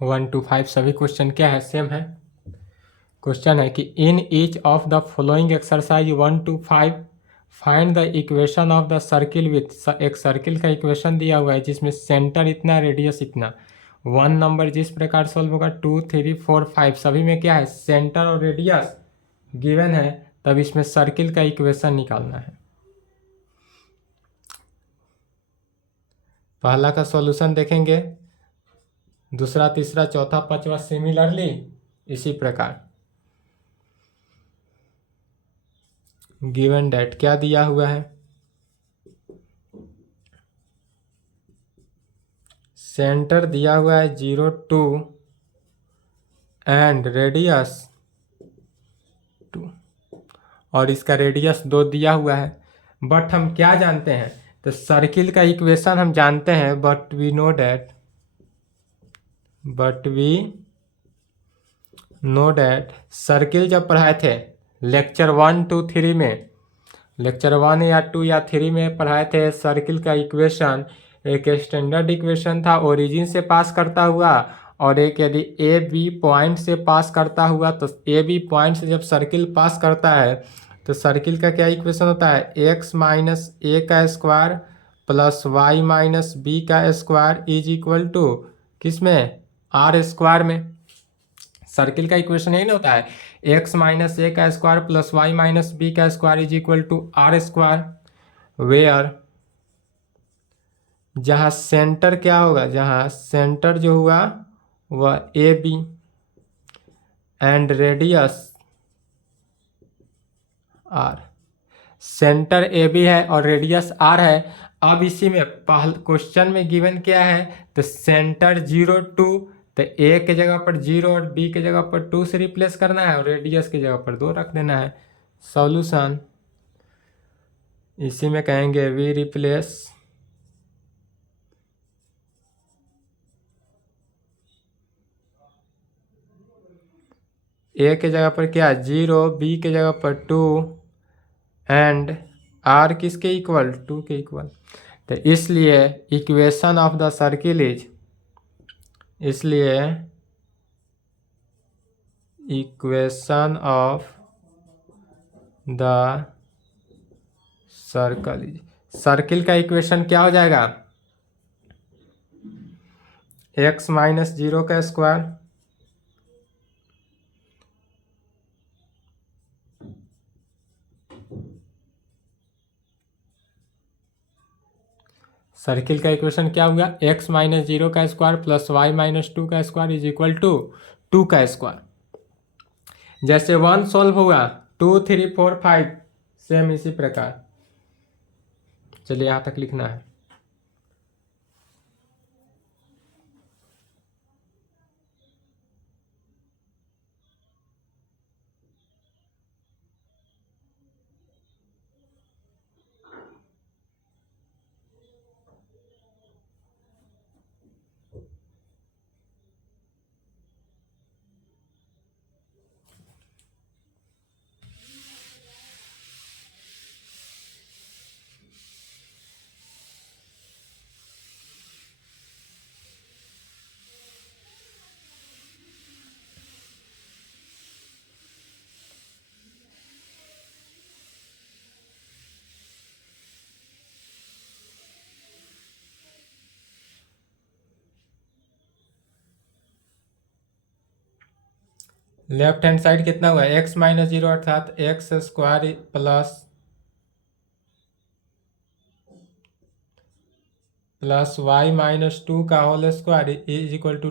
1 to 5 सभी question क्या है, सेम है। क्वेश्चन है कि in each of the following exercise 1 to 5 find the equation of the circle with, एक सर्किल का इक्वेशन दिया हुआ है जिसमें सेंटर इतना, रेडियस इतना। 1 नंबर जिस प्रकार सॉल्व होगा, 2, 3, 4, 5 सभी में क्या है, सेंटर और रेडियस गिवन है, तब इसमें सर्किल का इक्वेशन निकालना है। पहला का सॉल्यूशन देखेंगे, दूसरा, तीसरा, चौथा, पांचवा सिमिलरली इसी प्रकार। गिवन डेट क्या दिया हुआ है, सेंटर दिया हुआ है 0, 2 एंड रेडियस 2, और इसका रेडियस 2 दिया हुआ है। बट हम क्या जानते हैं, तो सर्किल का इक्वेशन हम जानते हैं, but we know that circle जब पढ़ाए थे लेक्चर 1, 2, 3 में, लेक्चर 1 या 2 या 3 में पढ़ाए थे, सर्किल का इक्वेशन एक स्टैंडर्ड इक्वेशन था, ओरिजिन से पास करता हुआ, और एक यदि ए बी पॉइंट से पास करता हुआ, तो ए बी पॉइंट से जब सर्किल पास करता है तो सर्किल का क्या इक्वेशन होता है, एक्स माइनस ए का square plus Y minus B का स्क्वायर इज इक्वल टू किस में, आर स्क्वायर में। सर्किल का इक्वेशन यही ना होता है, एक्स माइनस ए का square plus Y minus B का square is equal to are square, where जहाँ सेंटर क्या होगा, जहाँ सेंटर जो हुआ वह A B and radius R, centre A B है और रेडियस आर है। अब इसी में पहले क्वेश्चन में गिवन क्या है, तो सेंटर 0, 2, तो ए के जगह पर 0 और बी के जगह पर 2 से रिप्लेस करना है, और रेडियस की जगह पर 2 रख देना है। सॉल्यूशन इसी में कहेंगे वी रिप्लेस ए के जगह पर क्या, 0, बी के जगह पर 2 एंड आर किसके इक्वल, 2 के इक्वल। तो इसलिए equation of the circle is, इसलिए equation of the circle is, circle का इक्वेशन क्या हो जाएगा, एक्स माइनस 0 का स्क्वायर सर्किल का इक्वेशन क्या हुआ, एक्स माइनस 0 का स्क्वायर प्लस वाई माइनस 2 का स्क्वायर इज इक्वल टू 2 का स्क्वायर। जैसे 1 सॉल्व हुआ, 2, 3, 4, 5 सेम इसी प्रकार। चलिए यहाँ तक लिखना है। लेफ्ट हैंड साइड कितना हुआ, एक्स माइनस 0 अर्थात x square plus Y minus 2 का whole square is equal to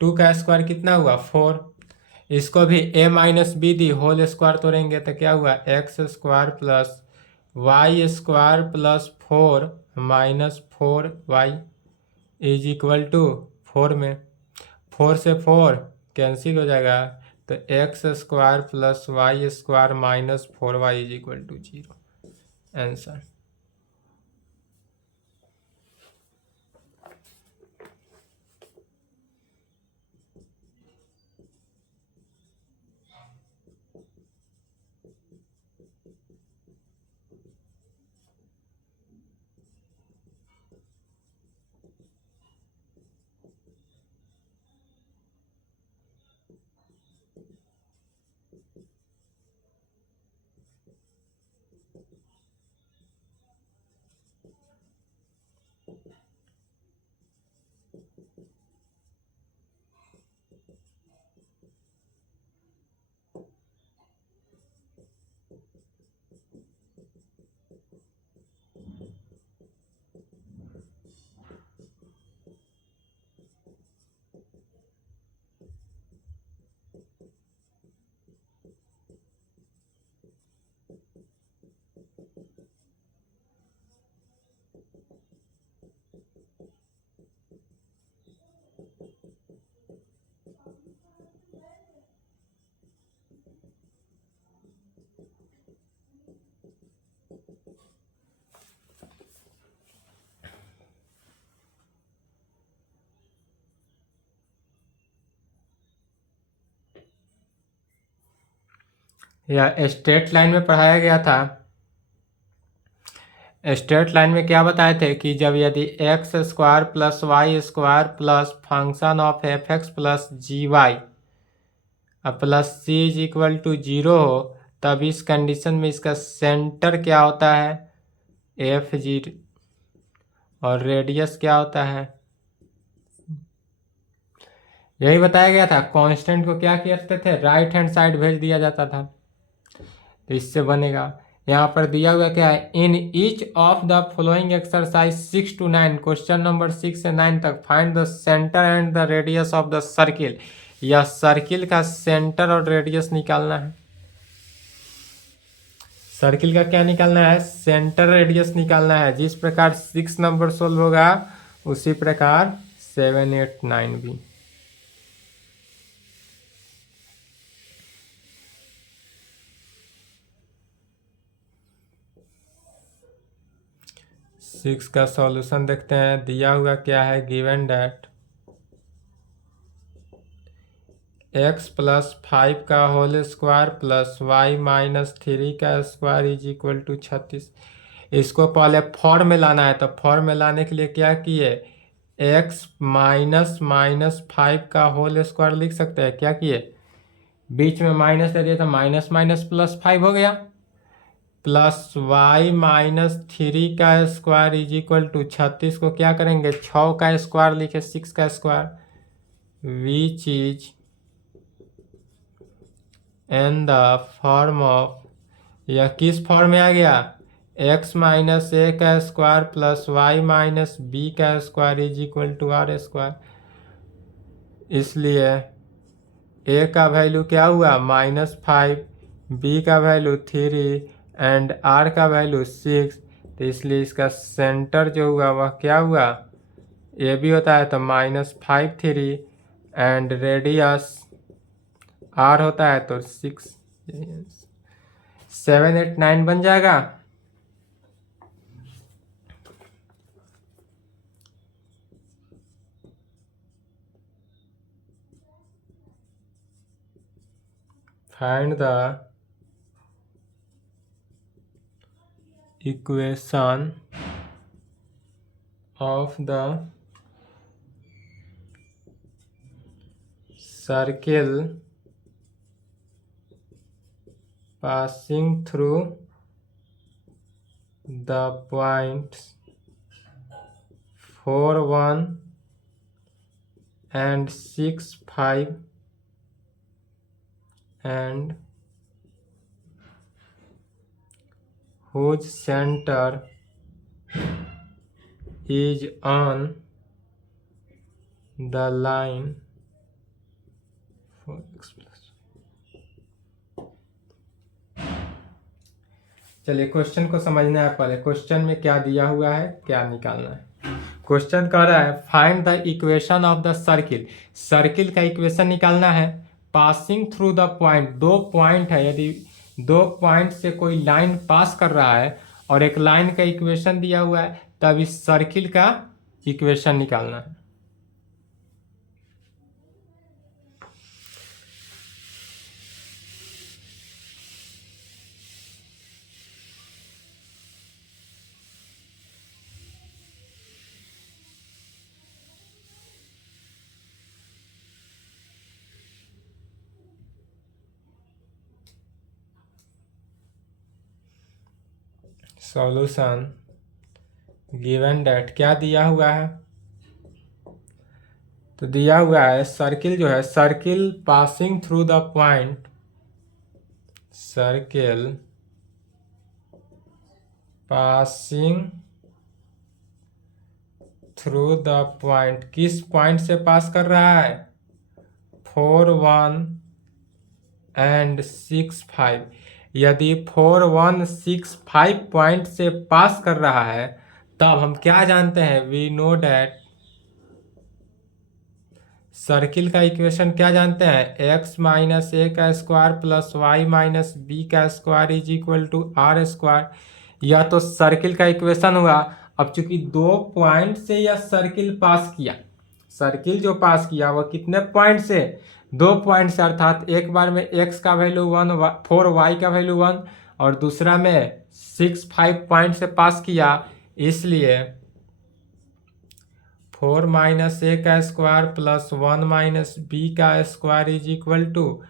2 का स्क्वायर कितना हुआ, 4। इसको भी a minus b the, whole square तोड़ेंगे तो क्या हुआ, x square plus y square plus 4 minus 4y is equal to 4 में 4 से 4 कैंसिल हो जाएगा, तो x square plus y square minus 4y is equal to 0। Answer. यह स्ट्रेट लाइन में पढ़ाया गया था। स्ट्रेट लाइन में क्या बताए थे कि जब यदि x square plus y square plus function of f x plus g y plus c is equal to zero हो, तब इस कंडीशन में इसका सेंटर क्या होता है, एफ जी, और रेडियस क्या होता है, यही बताया गया था। कांस्टेंट को क्या करते थे, राइट हैंड साइड भेज दिया जाता था, तो इससे बनेगा। यहाँ पर दिया हुआ क्या है, in each of the following exercise 6 to 9, question number 6 से 9 तक find the centre and the radius of the circle. या सर्किल का सेंटर और रेडियस निकालना है। सर्किल का क्या निकालना है, सेंटर रेडियस निकालना है। जिस प्रकार 6 नंबर सोल्व होगा उसी प्रकार 7, 8, 9 भी। सिक्स का सॉल्यूशन देखते हैं। दिया हुआ क्या है, गिवन डैट एक्स प्लस 5 का whole square plus Y minus 3 का स्क्वायर इज इक्वल टू 36। इसको पहले फॉर्म में लाना है, तो फॉर्म में लाने के लिए क्या किए, एक्स माइनस माइनस 5 का होल स्क्वायर लिख सकते हैं। क्या किए, बीच में माइनस दे दिया तो माइनस माइनस प्लस 5 हो गया, प्लस वाई माइनस 3 का स्क्वायर इज इक्वल टू 36 को क्या करेंगे, 6 का स्क्वायर लिखे 6 का square, which is in the form of, यह किस फॉर्म में आ गया, एक्स माइनस ए का square plus Y minus B का square is equal to are square. इसलिए ए का वैल्यू क्या हुआ, -5, बी का वैल्यू 3 एंड आर का वैल्यू 6। तो इसलिए इसका सेंटर जो हुआ वह क्या हुआ, ए भी होता है तो -5, 3 एंड रेडियस आर होता है तो 6, 7, 8, 9 बन जाएगा। Find the equation of the circle passing through the points 4, 1 and 6, 5 and whose center is on the line for x plus। चलिए क्वेश्चन को समझना है। पहले क्वेश्चन में क्या दिया हुआ है, क्या निकालना है। क्वेश्चन कह रहा है find the equation of the circle. Circle का इक्वेशन निकालना है पासिंग थ्रू द पॉइंट। दो पॉइंट है, यदि दो पॉइंट से कोई लाइन पास कर रहा है और एक लाइन का इक्वेशन दिया हुआ है, तब इस सर्किल का इक्वेशन निकालना है। सॉल्यूशन गिवन डेट क्या दिया हुआ है, तो दिया हुआ है सर्किल जो है, circle passing through the point, circle passing through the point, किस पॉइंट से पास कर रहा है, 4 1 एंड 6 5। यदि 4 1 6 5 पॉइंट से पास कर रहा है तब हम क्या जानते हैं, वी नो डैट, सर्किल का इक्वेशन क्या जानते हैं, x माइनस ए का square plus Y minus B का square is equal to are square. यह तो सर्किल का इक्वेशन हुआ। अब चूंकि 2 पॉइंट से यह सर्किल पास किया, सर्किल जो पास किया वह कितने पॉइंट से, 2 पॉइंट से, अर्थात एक बार में x का वैल्यू 1, 4 y का वैल्यू 1 और दूसरा में 6 5 पॉइंट से पास किया, इसलिए 4 माइनस ए का स्क्वायर प्लस 1 माइनस बी का square is equal to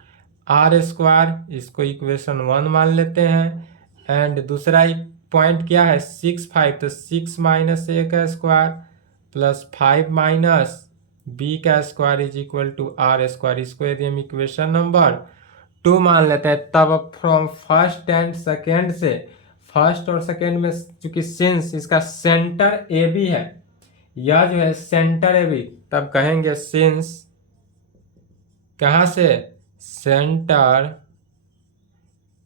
are square, इसको इक्वेशन 1 मान लेते हैं। एंड दूसरा पॉइंट क्या है, 6 5, तो 6 माइनस ए का स्क्वायर प्लस 5 माइनस बी का square is equal to are square, इसको यदि हम इक्वेशन नंबर 2 मान लेते हैं, तब फ्रॉम फर्स्ट एंड सेकेंड से, फर्स्ट और सेकेंड में चूंकि सिंस इसका सेंटर ए बी है, यह जो है सेंटर ए बी, तब कहेंगे सिंस, कहाँ से, सेंटर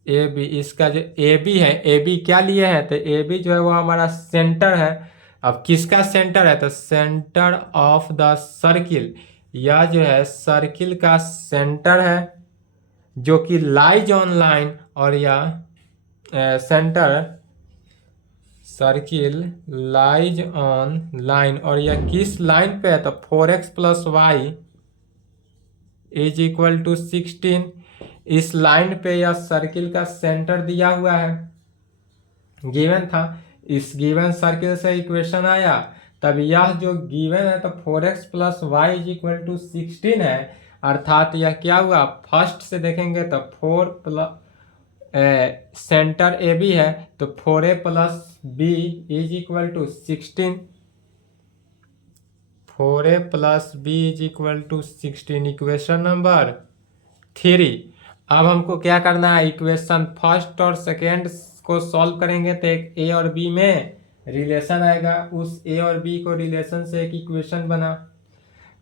ए बी, इसका जो ए बी है, ए बी क्या लिए है, तो ए बी जो है वो हमारा सेंटर है। अब किसका सेंटर है, तो सेंटर ऑफ द सर्किल, यह जो है सर्किल का सेंटर है जो कि लाइज ऑन लाइन, और यह centre circle lies on line, और यह किस लाइन पे है, तो 4x plus y is equal to 16, इस लाइन पे यह सर्किल का सेंटर दिया हुआ है, गिवन था। इस गिवन सर्किल से इक्वेशन आया, तब यह जो गिवन है तो 4x plus y is equal to 16 है, अर्थात यह क्या हुआ, फर्स्ट से देखेंगे तो 4 प्लस सेंटर ए बी है, तो 4a plus b is equal to 16, 4a plus b is equal to 16, equation number 3। अब हमको क्या करना है, इक्वेशन फर्स्ट और सेकेंड को सॉल्व करेंगे तो एक ए और बी में रिलेशन आएगा, उस ए और बी को रिलेशन से एक इक्वेशन बना।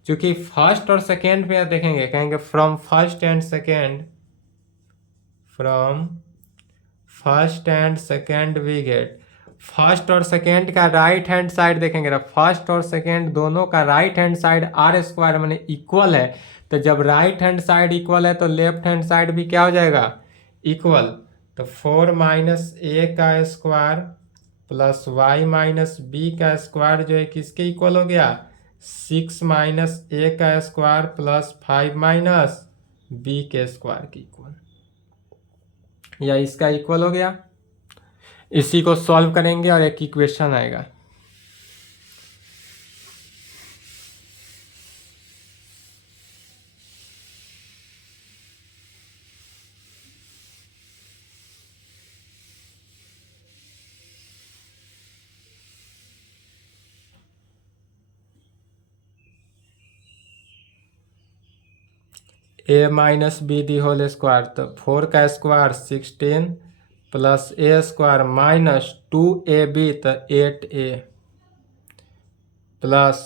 चूंकि फर्स्ट और सेकेंड में देखेंगे, कहेंगे from first and second, from first and second we get, first और सेकेंड का राइट हैंड साइड देखेंगे तो फर्स्ट और सेकेंड दोनों का right hand side r square माने इक्वल है, तो जब राइट हैंड साइड इक्वल है तो लेफ्ट हैंड साइड भी क्या हो जाएगा, इक्वल। तो 4 माइनस ए का square plus Y minus B का स्क्वायर जो है किसके इक्वल हो गया, 6 माइनस ए का स्क्वायर प्लस 5 माइनस बी के स्क्वायर के इक्वल, या इसका इक्वल हो गया। इसी को सॉल्व करेंगे और एक इक्वेशन आएगा। A minus b the whole square, तो 4 का square 16 plus a square minus 2ab, तो 8a प्लस,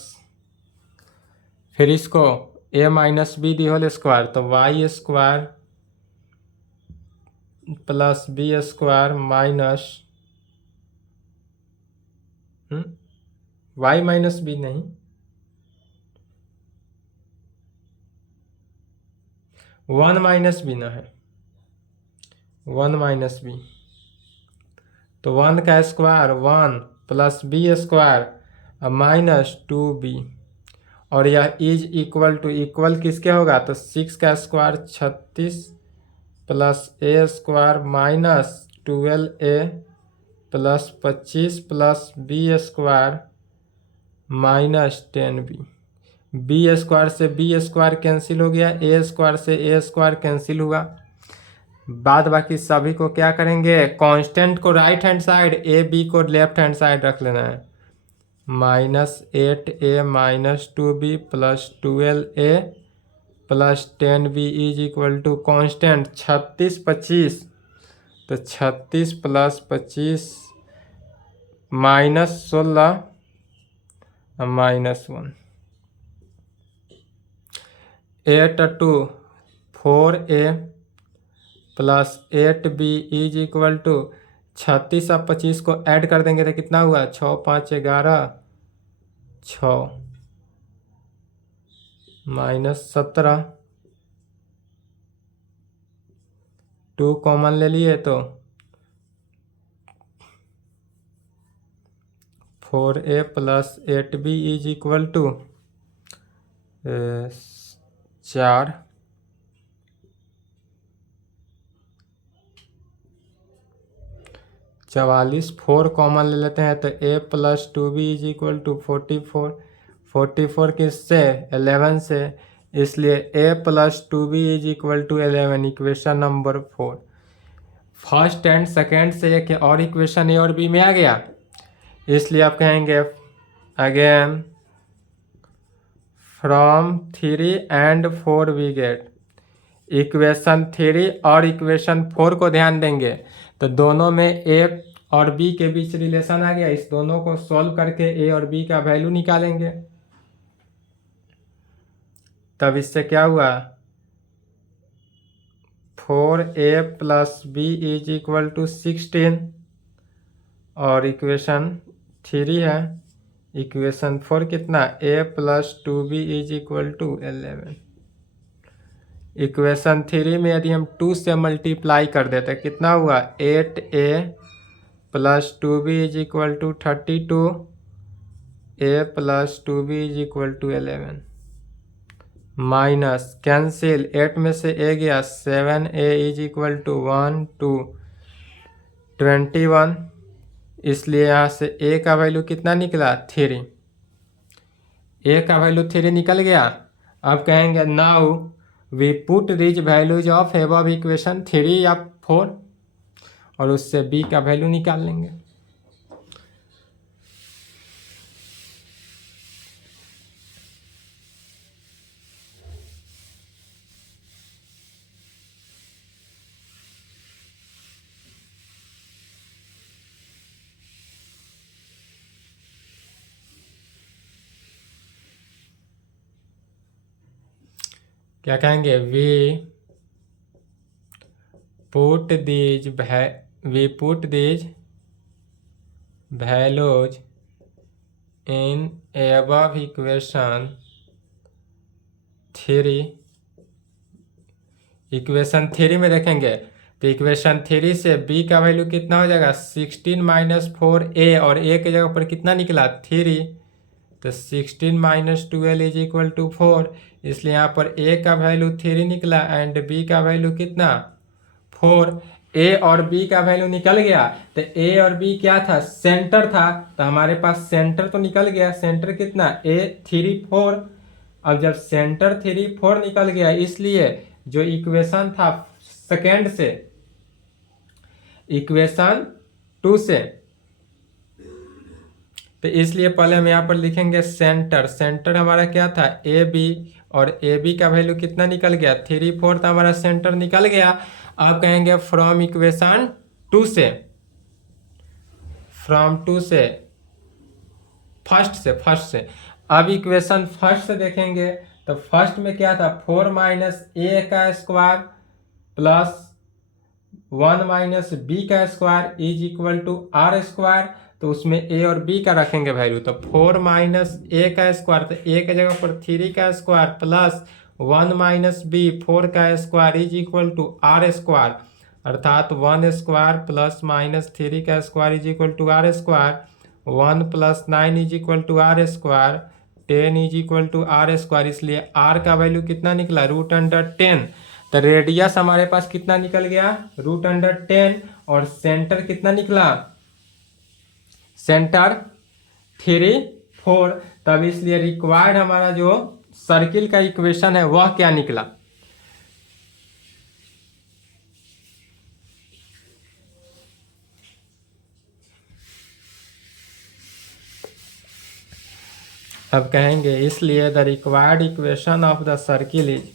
फिर इसको a minus b the whole square, तो y square plus b square minus y minus b नहीं, 1 माइनस बी ना है, 1 minus B, तो 1 का square 1 plus b square minus 2b, और यह इज इक्वल टू, इक्वल किसके होगा, तो 6 का square 36 plus a square minus 12a plus 25 plus b square minus 10b, b square से बी स्क्वायर कैंसिल हो गया, ए स्क्वायर से ए स्क्वायर कैंसिल हुआ। बाद बाकी सभी को क्या करेंगे, कांस्टेंट को right hand side, a b को लेफ्ट हैंड साइड रख लेना है, -8a minus 2b plus 12a plus 10b is equal to constant 36 25। तो 36 plus 25 -16 -1 8 2 4a plus 8b is equal to 36 और 25 को ऐड कर देंगे तो कितना हुआ 6 5 11 6 -17 2 कॉमन ले लिए तो 4a plus 8b is equal to 4 44 4 common ले लेते हैं तो a plus 2b is equal to 44 44 किससे 11 से, इसलिए a plus 2b is equal to 11 equation number 4। First and second से एक और इक्वेशन ए और बी में आ गया, इसलिए आप कहेंगे again from 3 and 4 we get equation 3 और इक्वेशन 4 को ध्यान देंगे तो दोनों में ए और बी के बीच रिलेशन आ गया। इस दोनों को सॉल्व करके ए और बी का वैल्यू निकालेंगे। तब इससे क्या हुआ 4a plus b is equal to 16 और इक्वेशन 3 है। इक्वेशन 4 कितना a plus 2b is equal to 11। Equation 3 में यदि हम 2 से मल्टीप्लाई कर देते कितना हुआ 8a plus 2b is equal to 32 a plus 2b is equal to 11 minus cancel 8 में से a गया 7a इज इक्वल टू 1 2 21, इसलिए यहाँ से a का वैल्यू कितना निकला 3। a का वैल्यू 3 निकल गया। अब कहेंगे now we put this values of above equation 3 या 4 और उससे b का वैल्यू निकाल लेंगे। क्या कहेंगे we put these values in above equation 3। Equation 3 में देखेंगे तो इक्वेशन 3 से b का वैल्यू कितना हो जाएगा 16 माइनस 4a और a की जगह पर कितना निकला 3, तो 16 माइनस 12 इज इक्वल टू 4, इसलिए यहाँ पर a का वैल्यू 3 निकला एंड b का वैल्यू कितना 4। a और b का वैल्यू निकल गया तो a और b क्या था सेंटर था, तो हमारे पास सेंटर तो निकल गया। सेंटर कितना a 3 4। अब जब सेंटर 3 4 निकल गया, इसलिए जो इक्वेशन था सेकेंड से इक्वेशन 2 से, तो इसलिए पहले हम यहाँ पर लिखेंगे सेंटर हमारा क्या था ए बी और ए बी का वैल्यू कितना निकल गया 3 4, तो हमारा सेंटर निकल गया। अब कहेंगे फ्रॉम इक्वेशन 2 से फर्स्ट से अब इक्वेशन फर्स्ट से देखेंगे तो फर्स्ट में क्या था 4 माइनस ए का स्क्वायर प्लस 1 माइनस बी का square is equal to are square, तो उसमें a और b का रखेंगे वैल्यू। तो 4 माइनस ए का स्क्वायर, तो a के जगह पर 3 का स्क्वायर प्लस 1 माइनस बी 4 का square is equal to are square, अर्थात 1 स्क्वायर प्लस माइनस 3 का square is equal to are square, 1 plus 9 is equal to are square, 10 is equal to are square, इसलिए r का value कितना निकला √10। तो radius हमारे पास कितना निकल गया √10 और सेंटर कितना निकला सेंटर 3 4। तब इसलिए रिक्वायर्ड हमारा जो सर्किल का इक्वेशन है वह क्या निकला अब कहेंगे इसलिए the required equation of the circle is,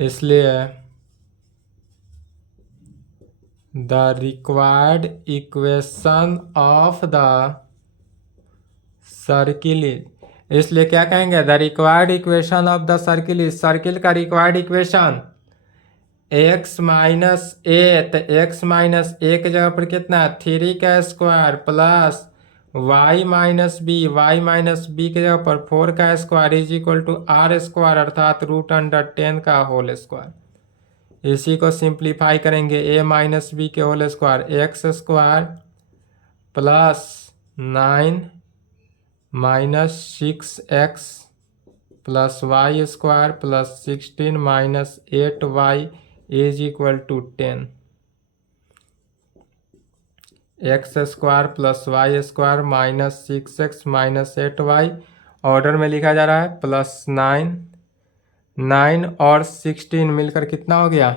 इसलिए the required equation of the circle is, इसलिए क्या कहेंगे the required equation of the circle is, circle का required equation x minus a, तो एक्स माइनस ए के जगह पर कितना 3 का square plus Y minus b के जगह पर 4 का square is equal to are square अर्थात √10 का होल स्क्वायर। इसी को सिंप्लीफाई करेंगे ए माइनस बी के whole square x square plus 9 minus 6x plus y square plus 16 minus 8y is equal to 10, x square plus y square minus 6x minus 8y order में लिखा जा रहा है plus 9 और 16 मिलकर कितना हो गया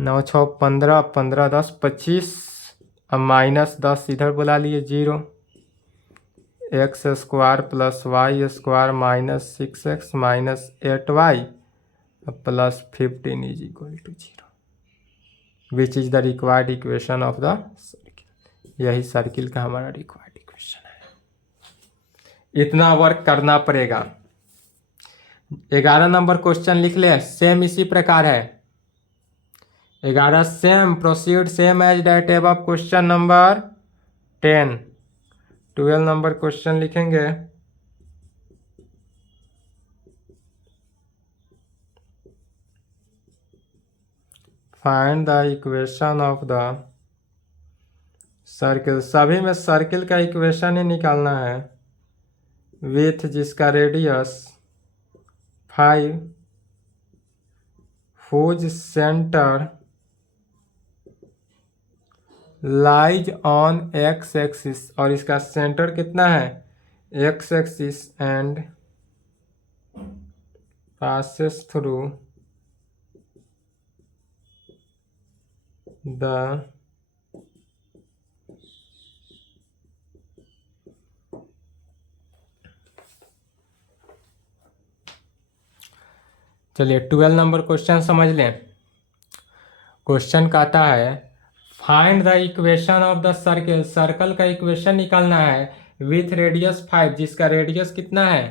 9 6 15 15 10 25, अब माइनस 10 इधर बुला लिए 0, x square plus y square minus 6x minus 8y plus 15 is equal to 0, which is the required equation of the circle. यही सर्किल का हमारा रिक्वायर्ड इक्वेशन है। इतना वर्क करना पड़ेगा। 11 नंबर क्वेश्चन लिख ले, सेम इसी प्रकार है 11 same proceed same as that above question number 10। 12 number question लिखेंगे find the equation of the circle, सभी में सर्किल का इक्वेशन ही निकालना है विथ जिसका radius 5 whose centre lies on x axis, और इसका सेंटर कितना है x axis and passes through the चलिए 12 नंबर क्वेश्चन समझ लें। क्वेश्चन कहता है find the equation of the circle, circle का इक्वेशन निकालना है विथ रेडियस 5, जिसका रेडियस कितना है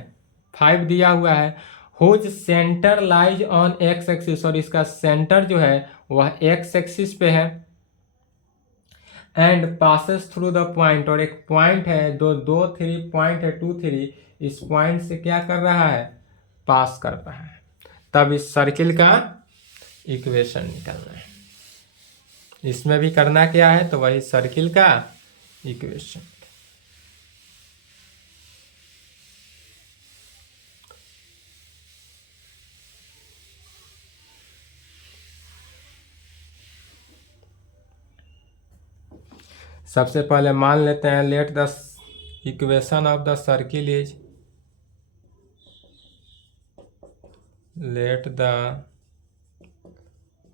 5 दिया हुआ है, whose centre lies on x axis, और इसका सेंटर जो है वह एक्स एक्सिस पे है, and passes through the point, और एक पॉइंट है 3 पॉइंट है 2 3, इस पॉइंट से क्या कर रहा है पास कर रहा है, तब इस सर्किल का इक्वेशन निकालना है। इसमें भी करना क्या है तो वही सर्किल का इक्वेशन। सबसे पहले मान लेते हैं let the equation of the circle is, let the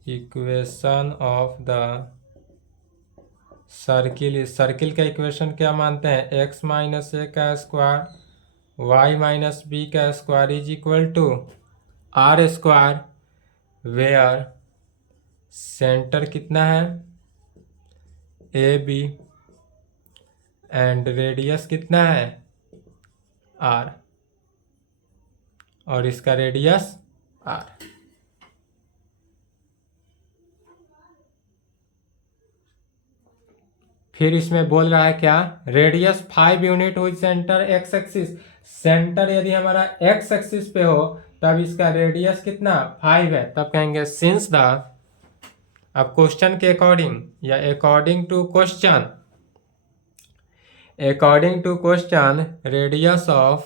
equation of the circle is, circle का इक्वेशन क्या मानते हैं एक्स माइनस ए का स्क्वायर वाई माइनस बी का square is equal to are square, where centre कितना है ए बी एंड रेडियस कितना है आर, और इसका रेडियस आर। फिर इसमें बोल रहा है क्या रेडियस 5 यूनिट हुई सेंटर एक्स एक्सिस, सेंटर यदि हमारा एक्स एक्सिस पे हो तब इसका रेडियस कितना 5 है, तब कहेंगे सिंस द, अब क्वेश्चन के अकॉर्डिंग या according to question, according to question radius of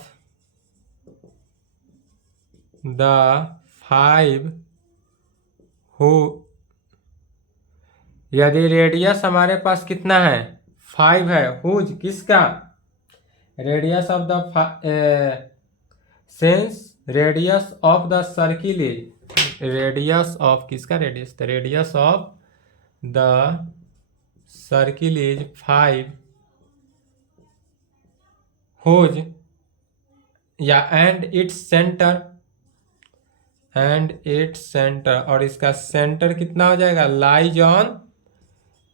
the 5 who, यदि रेडियस हमारे पास कितना है 5 है, हुज किसका radius of the since radius of the circle is, radius of किसका radius, the radius of the circle is 5 whose या and its centre, और इसका सेंटर कितना हो जाएगा, लाइज ऑन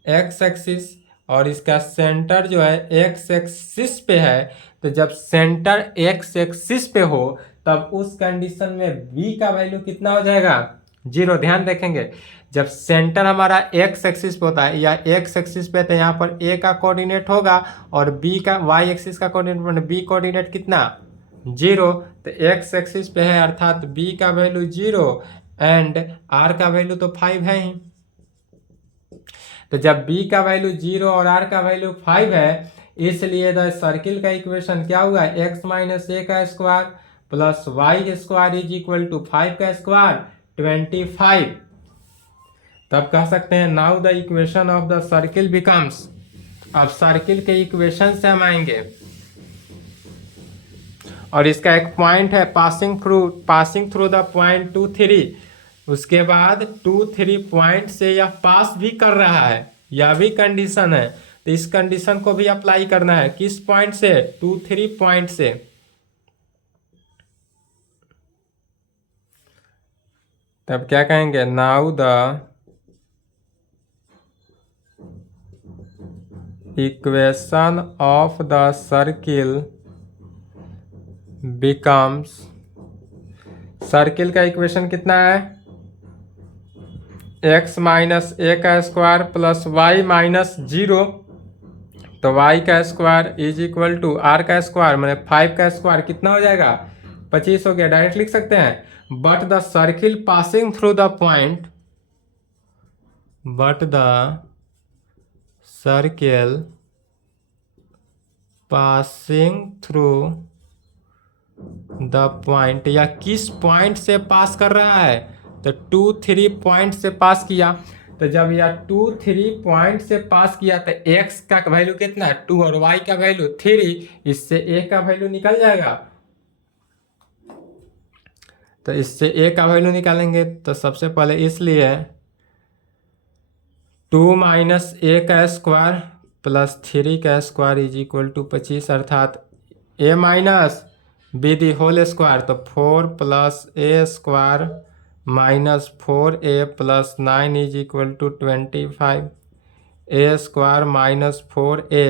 एक्स एक्सिस, और इसका सेंटर जो है एक्स एक्सिस पे है। तो जब सेंटर एक्स एक्सिस पे हो तब उस कंडीशन में बी का वैल्यू कितना हो जाएगा, 0। ध्यान देखेंगे, जब सेंटर हमारा एक्स एक्सिस पे होता है या एक्स एक्सिस पे, तो यहाँ पर ए का कोऑर्डिनेट होगा और बी का, वाई एक्सिस का कोऑर्डिनेट, बी कोऑर्डिनेट कितना, 0। तो एक्स एक्सिस पे है अर्थात बी का वैल्यू 0 एंड आर का वैल्यू तो 5 है ही। तो जब b का वैल्यू 0 और r का वैल्यू 5 है, इसलिए द सर्किल का इक्वेशन क्या हुआ, x माइनस ए का square plus y square is equal to 5 का स्क्वायर 25। तब कह सकते हैं now the equation of the circle becomes, अब सर्किल के इक्वेशन से हम आएंगे, और इसका एक पॉइंट है पासिंग थ्रू द पॉइंट 2 3, उसके बाद 2 3 पॉइंट से यह पास भी कर रहा है, यह भी कंडीशन है। तो इस कंडीशन को भी अप्लाई करना है, किस पॉइंट से, 2 3 पॉइंट से। तब क्या कहेंगे, now the equation of the circle becomes, circle का इक्वेशन कितना है, x माइनस ए का स्क्वायर प्लस वाई माइनस 0, तो y का square is equal to r का स्क्वायर मैंने 5 का स्क्वायर कितना हो जाएगा, 25 हो गया। डायरेक्ट लिख सकते हैं, but the circle passing through the point, but the circle passing through the point, या किस पॉइंट से पास कर रहा है, तो 2 3 पॉइंट से पास किया। तो जब यह 2 3 पॉइंट से पास किया तो x का वैल्यू कितना है, 2 और y का वैल्यू 3, इससे a का वैल्यू निकल जाएगा। तो इससे a का वैल्यू निकालेंगे तो सबसे पहले इसलिए 2 माइनस ए का स्क्वायर प्लस 3 का स्क्वायर इज इक्वल टू 25, अर्थात a minus b the whole square, तो 4 plus a square minus 4a plus 9 is equal to 25, a square minus 4a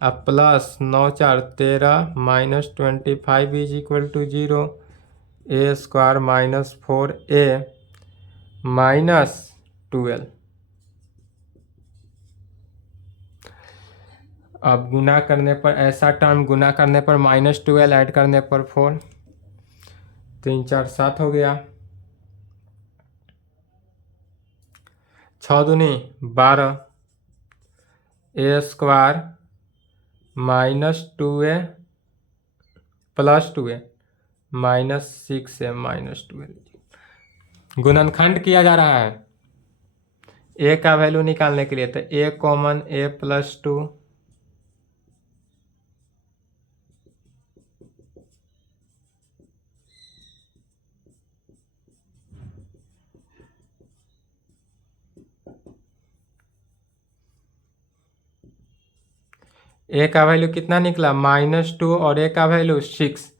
अब plus 9 4 13 minus 25 is equal to 0, a square minus 4a minus 12। अब गुना करने पर ऐसा term, गुना करने पर minus 12, add करने पर 4, 3 4 7 हो गया, 6 दूनी 12, a square minus 2a plus 2a minus 6a minus 12। गुणनखंड किया जा रहा है a का वैल्यू निकालने के लिए, तो a कॉमन a प्लस 2, ए का वैल्यू कितना निकला, -2 और ए का वैल्यू 6।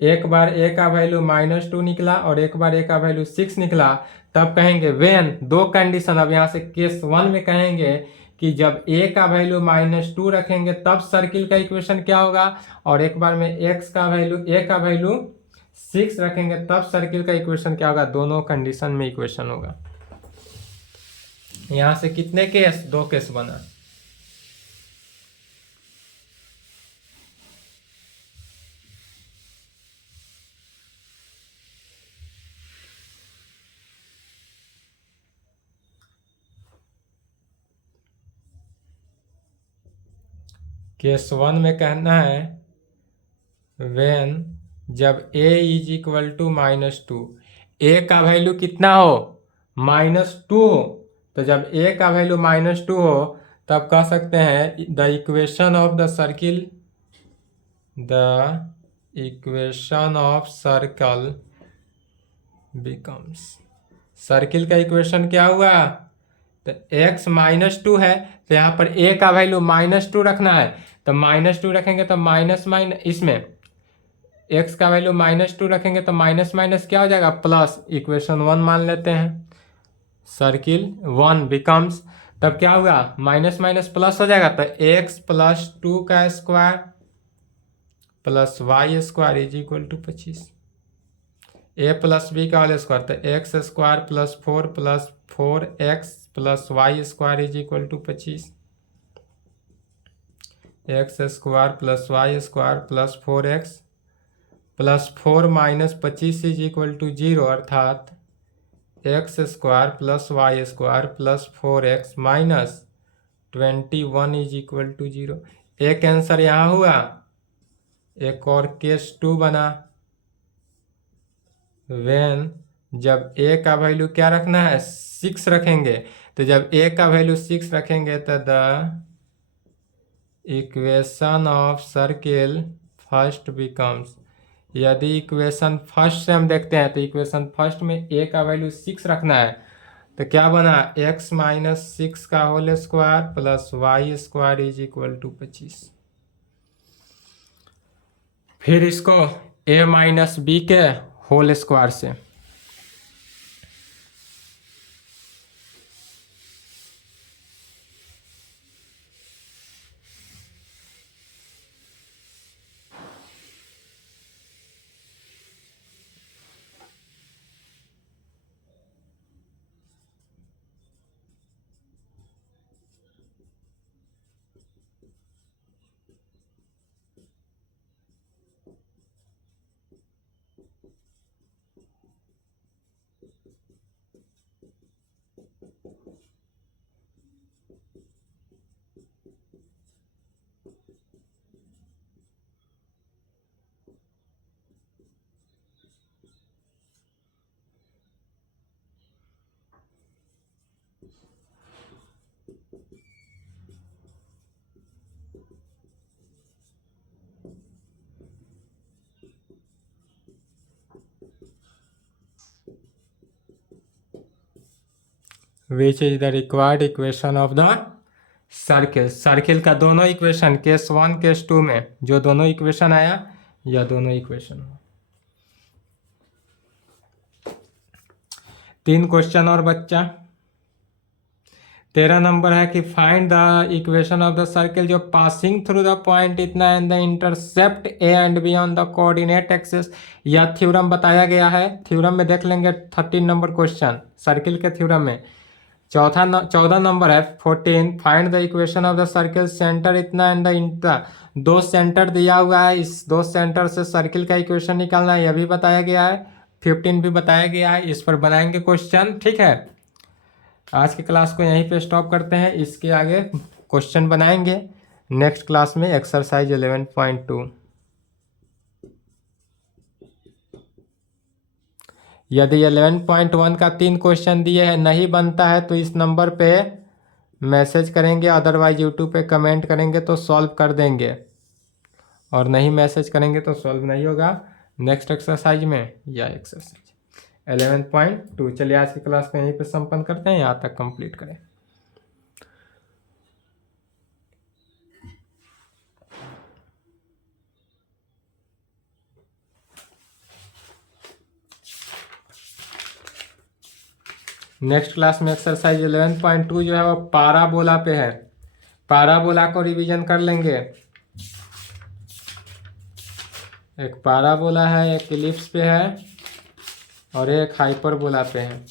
एक बार ए का वैल्यू -2 निकला और एक बार ए का वैल्यू 6 निकला, तब कहेंगे वेन, दो कंडीशन। अब यहाँ से केस 1 में कहेंगे कि जब ए का वैल्यू -2 रखेंगे तब सर्किल का इक्वेशन क्या होगा, और एक बार में एक्स का वैल्यू, ए का वैल्यू 6 रखेंगे तब सर्किल का इक्वेशन क्या होगा, दोनों कंडीशन में इक्वेशन होगा। यहाँ से कितने केस, 2 केस बना। केस 1 में कहना है वेन, जब a इज इक्वल टू -2, ए का वैल्यू कितना हो, -2 हो, तो जब a का वैल्यू -2 हो तब कह सकते हैं the equation of the circle, the equation of circle becomes, circle का इक्वेशन क्या हुआ, तो x -2 है, तो यहाँ पर a का वैल्यू -2 रखना है, तो -2 रखेंगे तो माइनस माइनस, इसमें x का वैल्यू -2 रखेंगे तो माइनस माइनस क्या हो जाएगा प्लस, इक्वेशन 1 मान लेते हैं। सर्किल 1 बिकम्स, तब क्या हुआ माइनस माइनस प्लस हो जाएगा, तो x + 2 का square plus y square is equal to 25, a + b का होल स्क्वायर, तो x square + 4 + 4x + y square is equal to 25, x square + y square + 4x + 4 - 25 is equal to 0, अर्थात x square + y square + 4x - 21 is equal to 0। एक answer यहाँ हुआ, एक और case 2 बना, when जब a का वैल्यू क्या रखना है 6 रखेंगे, तो जब a का वैल्यू 6 रखेंगे तो the equation of circle first becomes, यदि इक्वेशन फर्स्ट से हम देखते हैं तो इक्वेशन फर्स्ट में a का वैल्यू 6 रखना है, तो क्या बना x - 6 का whole square plus y square is equal to 25। फिर इसको a - b के होल स्क्वायर से, which is the required equation of the circle, circle का दोनों इक्वेशन केस 1 केस 2 में जो दोनों इक्वेशन आया, या दोनों इक्वेशन। 3 क्वेश्चन और बच्चा। 13 नंबर है कि find the equation of the circle जो पासिंग थ्रू द पॉइंट इतना and the intercept A and be on the coordinate axis. यह थ्योरम बताया गया है, थ्योरम में देख लेंगे 13 नंबर क्वेश्चन सर्किल के थ्योरम में। 14 नंबर है 14, find the equation of the circle centre इतना एंड द इंटर, 2 सेंटर दिया हुआ है, इस 2 सेंटर से सर्किल का इक्वेशन निकालना है, यह भी बताया गया है। 15 भी बताया गया है, इस पर बनाएंगे क्वेश्चन, ठीक है। आज की क्लास को यहीं पे स्टॉप करते हैं, इसके आगे क्वेश्चन बनाएंगे नेक्स्ट क्लास में। एक्सरसाइज 11.2। यदि 11.1 का 3 क्वेश्चन दिए हैं, नहीं बनता है तो इस नंबर पे मैसेज करेंगे, अदरवाइज यूट्यूब पे कमेंट करेंगे तो सॉल्व कर देंगे, और नहीं मैसेज करेंगे तो सॉल्व नहीं होगा नेक्स्ट एक्सरसाइज में या एक्सरसाइज 11.2। चलिए आज की क्लास को यहीं पे संपन्न करते हैं, यहाँ तक कंप्लीट करें। नेक्स्ट क्लास में एक्सरसाइज 11.2 जो है वो पाराबोला पे है, पाराबोला को रिवीजन कर लेंगे। एक पाराबोला है, एक इलिप्स पे है, और एक हाइपरबोला पे है।